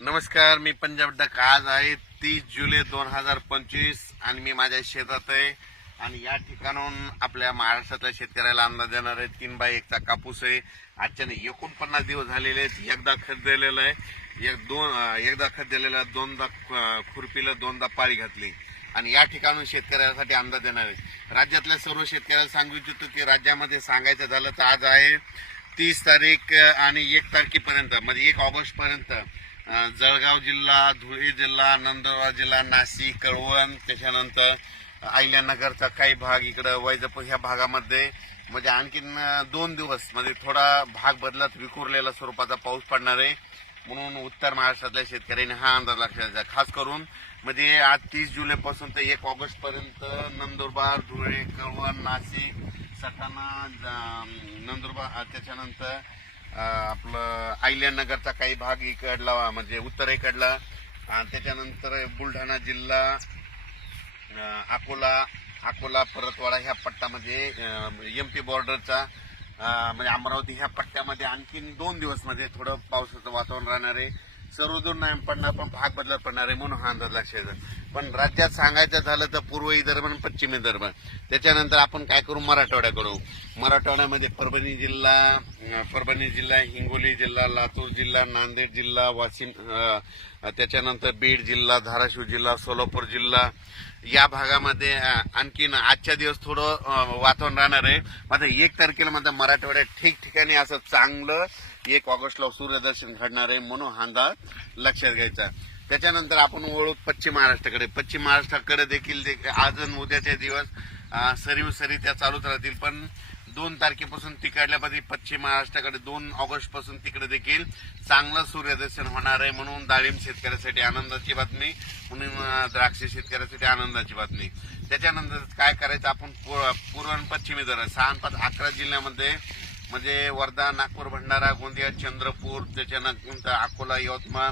नमस्कार मी पंजाब डक आज आहे तीस जुलै दोन हजार पंचवीस आणि मी माझ्या शेतात आहे. आणि या ठिकाणाहून आपल्या महाराष्ट्रातल्या शेतकऱ्याला अंदाज देणार आहे तीन बाय एकचा कापूस आहे. आजच्याने एकोणपन्नास दिवस झालेले आहेत. एकदा खत दिलेलं आहे. एक दोन एकदा खत दिलेलं आहे. दोनदा खुरपीला दोनदा पाळी घातली. आणि या ठिकाणून शेतकऱ्यासाठी अंदाज देणार आहे. राज्यातल्या सर्व शेतकऱ्याला सांगू इच्छितो की राज्यामध्ये सांगायचं झालं तर आज आहे तीस तारीख आणि एक तारखेपर्यंत म्हणजे एक ऑगस्टपर्यंत जळगाव जिल्हा धुळे जिल्हा नंदुरबार जिल्हा नाशिक कळवण त्याच्यानंतर अहिल्यानगरचा काही भाग इकडं वैजपूर ह्या भागामध्ये म्हणजे आणखीन दोन दिवस म्हणजे थोडा भाग बदलत विखुरलेला स्वरूपाचा पाऊस पडणार आहे. म्हणून उत्तर महाराष्ट्रातल्या शेतकऱ्यांनी हा अंदाज लक्षात खास करून म्हणजे आज तीस जुलैपासून ते एक ऑगस्टपर्यंत नंदुरबार धुळे कळवण नाशिक सटाणा नंदुरबार त्याच्यानंतर आपलं अहिल्यानगरचा काही भाग इकडला म्हणजे उत्तरेकडला त्याच्यानंतर बुलढाणा जिल्हा अकोला अकोला परतवाडा ह्या पट्टामध्ये एम पी बॉर्डरचा म्हणजे अमरावती ह्या पट्ट्यामध्ये आणखीन दोन दिवस म्हणजे थोडं पावसाचं वातावरण राहणार आहे. सर्वदूर नाही पडणार पण भाग बदलत पडणार आहे म्हणून हा अंदाज लक्षात येतो. पण राज्यात सांगायचं झालं तर पूर्व विदर्भ आणि पश्चिम विदर्भ त्याच्यानंतर आपण काय करू? मराठवाड्याकडू मराठवाड्यामध्ये परभणी जिल्हा परभणी जिल्हा हिंगोली जिल्हा लातूर जिल्हा नांदेड जिल्हा वाशिम त्याच्यानंतर बीड जिल्हा धाराशिव जिल्हा सोलापूर जिल्हा. या भागामध्ये आणखीन आजच्या दिवस थोडं वातावरण राहणार आहे. मात्र एक तारखेला मात्र मराठवाड्यात ठिकठिकाणी असं चांगलं एक ऑगस्टला सूर्यदर्शन घडणार आहे म्हणून हा अंदाज लक्षात घ्यायचा. त्याच्यानंतर आपण वळू पश्चिम महाराष्ट्राकडे. पश्चिम महाराष्ट्राकडे देखील दे- आज आणि उद्याचे दिवस सरीव सरी त्या चालूच राहतील. पण दोन तारखेपासून तिकडल्यामध्ये पश्चिम महाराष्ट्राकडे दोन ऑगस्टपासून तिकडे देखील चांगलं सूर्यदर्शन होणार आहे म्हणून डाळिंब शेतकऱ्यासाठी आनंदाची बातमी म्हणून द्राक्ष शेतकऱ्यासाठी आनंदाची बातमी. त्याच्यानंतर काय करायचं आपण पूर्व आणि पश्चिमी दर सहा पाच अकरा जिल्ह्यामध्ये म्हणजे वर्धा नागपूर भंडारा गोंदिया चंद्रपूर त्याच्यानंतर अकोला यवतमाळ